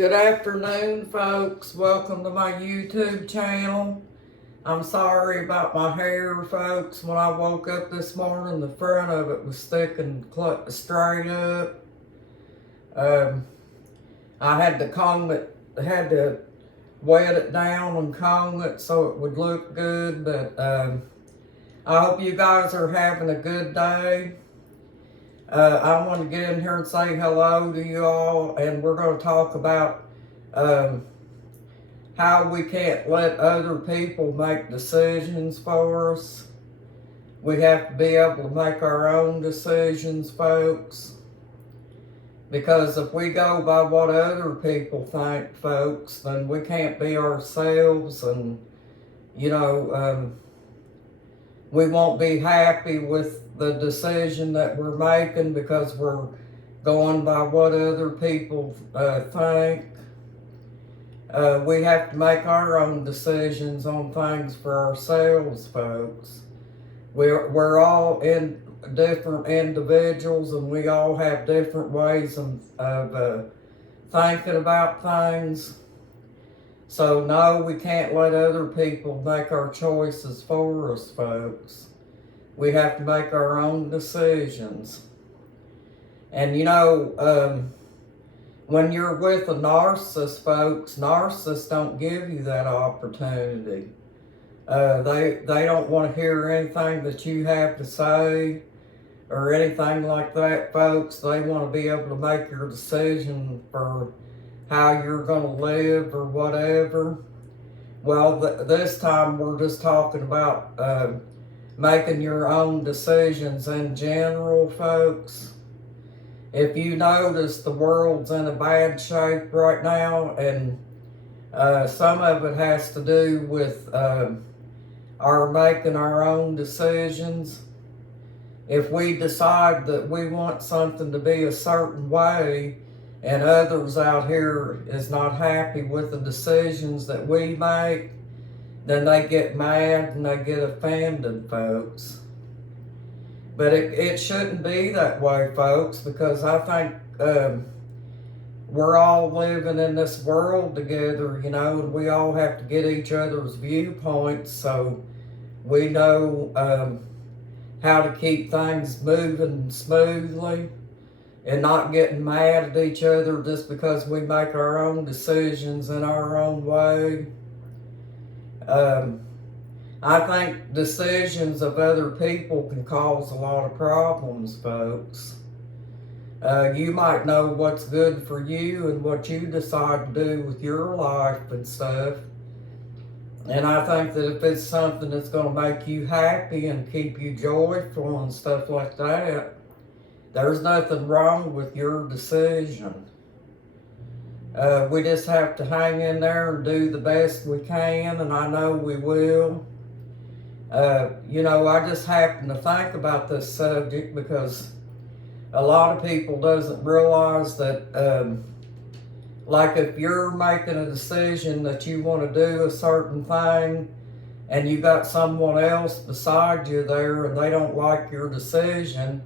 Good afternoon, folks. Welcome to my YouTube channel. I'm sorry about my hair, folks. When I woke up this morning, the front of it was thick and straight up. I had to comb it, had to wet it down and comb it so it would look good. But I hope you guys are having a good day. I want to get in here and say hello to you all, and we're going to talk about how we can't let other people make decisions for us. We have to be able to make our own decisions, folks. Because if we go by what other people think, folks, then we can't be ourselves, and, we won't be happy with the decision that we're making because we're going by what other people think. We have to make our own decisions on things for ourselves, folks. We're all in different individuals, and we all have different ways of thinking about things. So no, we can't let other people make our choices for us, folks. We have to make our own decisions. And when you're with a narcissist, folks, narcissists don't give you that opportunity. They don't want to hear anything that you have to say or anything like that, folks. They want to be able to make your decision for how you're going to live or whatever. Well, this time we're just talking about making your own decisions in general, folks. If you notice, the world's in a bad shape right now, and some of it has to do with our making our own decisions. If we decide that we want something to be a certain way, and others out here is not happy with the decisions that we make, then they get mad and they get offended, folks. But it shouldn't be that way, folks, because I think we're all living in this world together, and we all have to get each other's viewpoints so we know how to keep things moving smoothly and not getting mad at each other just because we make our own decisions in our own way. I think decisions of other people can cause a lot of problems, folks. You might know what's good for you and what you decide to do with your life and stuff. And I think that if it's something that's going to make you happy and keep you joyful and stuff like that, there's nothing wrong with your decision. We just have to hang in there and do the best we can, and I know we will. I just happen to think about this subject because a lot of people doesn't realize that, like if you're making a decision that you want to do a certain thing, and you got someone else beside you there and they don't like your decision,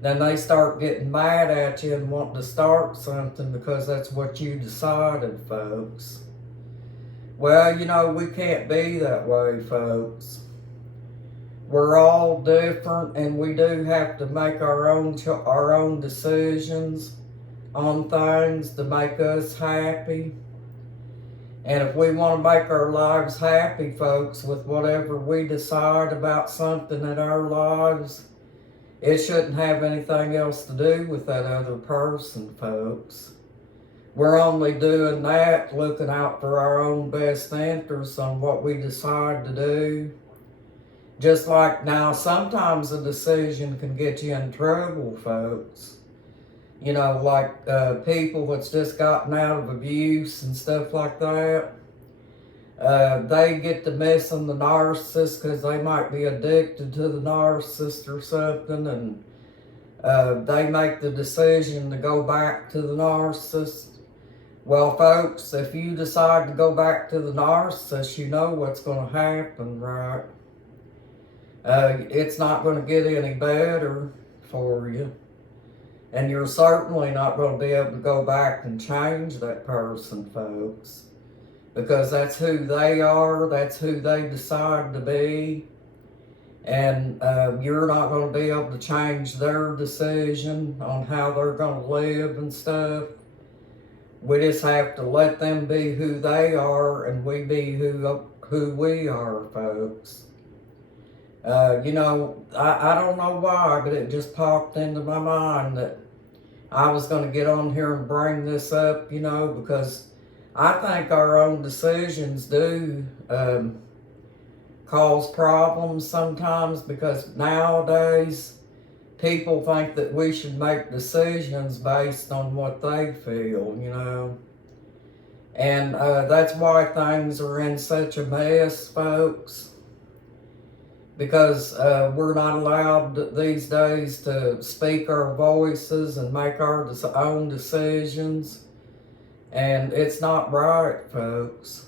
then they start getting mad at you and wanting to start something because that's what you decided, folks. Well, we can't be that way, folks. We're all different, and we do have to make our own decisions on things to make us happy. And if we want to make our lives happy, folks, with whatever we decide about something in our lives, it shouldn't have anything else to do with that other person, folks. We're only doing that looking out for our own best interests on what we decide to do. Just like now, sometimes a decision can get you in trouble, folks. Like people that's just gotten out of abuse and stuff like that. They get to messing the narcissist because they might be addicted to the narcissist or something, and they make the decision to go back to the narcissist. Well, folks, if you decide to go back to the narcissist, you know what's going to happen, right? It's not going to get any better for you. And you're certainly not going to be able to go back and change that person, folks. Because that's who they are, that's who they decide to be. And you're not going to be able to change their decision on how they're going to live and stuff. We just have to let them be who they are, and we be who we are, folks. I don't know why, but it just popped into my mind that I was going to get on here and bring this up, because I think our own decisions do cause problems sometimes, because nowadays people think that we should make decisions based on what they feel, And that's why things are in such a mess, folks. Because we're not allowed these days to speak our voices and make our own decisions. And it's not right, folks.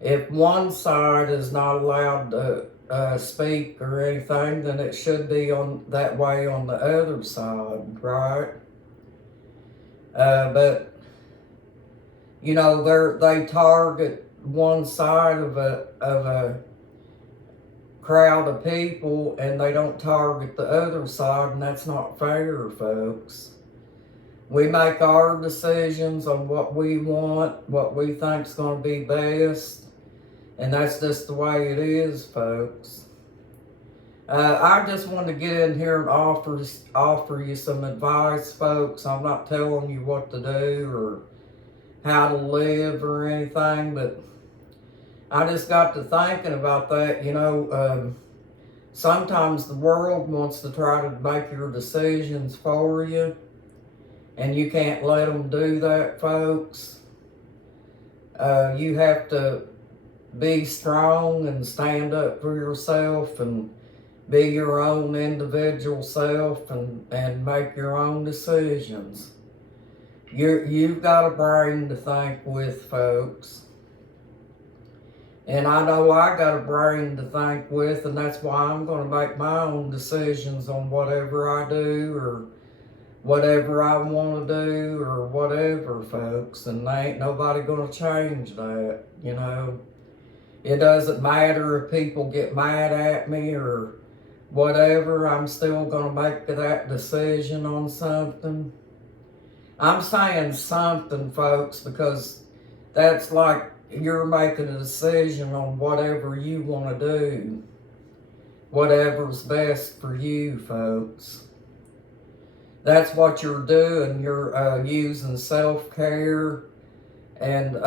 If one side is not allowed to speak or anything, then it should be on that way on the other side, right? But they target one side of a crowd of people, and they don't target the other side, and that's not fair, folks. We make our decisions on what we want, what we think's going to be best, and that's just the way it is, folks. I just wanted to get in here and offer you some advice, folks. I'm not telling you what to do or how to live or anything, but I just got to thinking about that. Sometimes the world wants to try to make your decisions for you, and you can't let them do that, folks. You have to be strong and stand up for yourself and be your own individual self and make your own decisions. You've got a brain to think with, folks. And I know I got a brain to think with, and that's why I'm going to make my own decisions on whatever I do or whatever I want to do or whatever, folks. And there ain't nobody going to change that, It doesn't matter if people get mad at me or whatever. I'm still going to make that decision on something. I'm saying something, folks, because that's like you're making a decision on whatever you want to do. Whatever's best for you, folks. That's what you're doing. You're using self-care and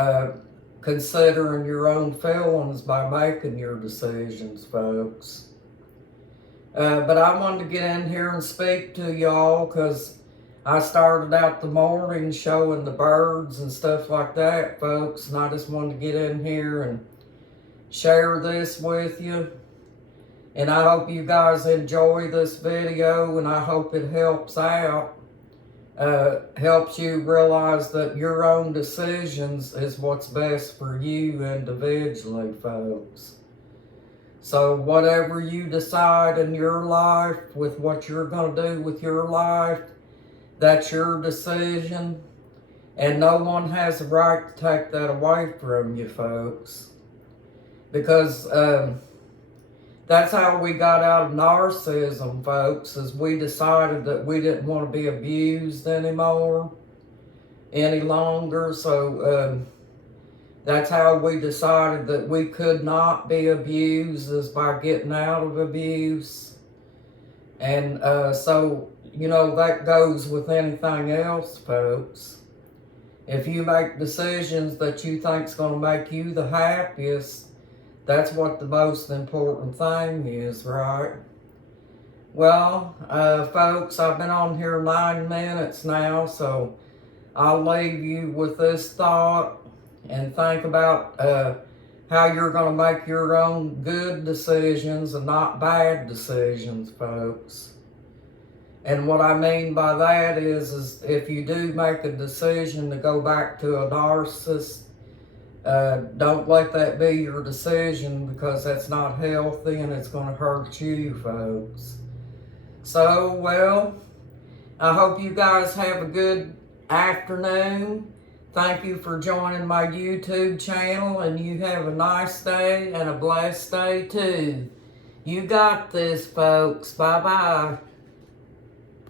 considering your own feelings by making your decisions, folks. But I wanted to get in here and speak to y'all because I started out the morning showing the birds and stuff like that, folks, and I just wanted to get in here and share this with you. And I hope you guys enjoy this video, and I hope it helps out, helps you realize that your own decisions is what's best for you individually, folks. So whatever you decide in your life with what you're going to do with your life, that's your decision, and no one has a right to take that away from you, folks. Because that's how we got out of narcissism, folks, is we decided that we didn't want to be abused any longer. So that's how we decided that we could not be abused, is by getting out of abuse. And so that goes with anything else, folks. If you make decisions that you think's going to make you the happiest, that's what the most important thing is, right? Well, folks, I've been on here 9 minutes now, so I'll leave you with this thought and think about how you're going to make your own good decisions and not bad decisions, folks. And what I mean by that is if you do make a decision to go back to a narcissist, don't let that be your decision, because that's not healthy and it's going to hurt you, folks. So, well, I hope you guys have a good afternoon. Thank you for joining my YouTube channel, and you have a nice day and a blessed day too. You got this, folks. Bye-bye.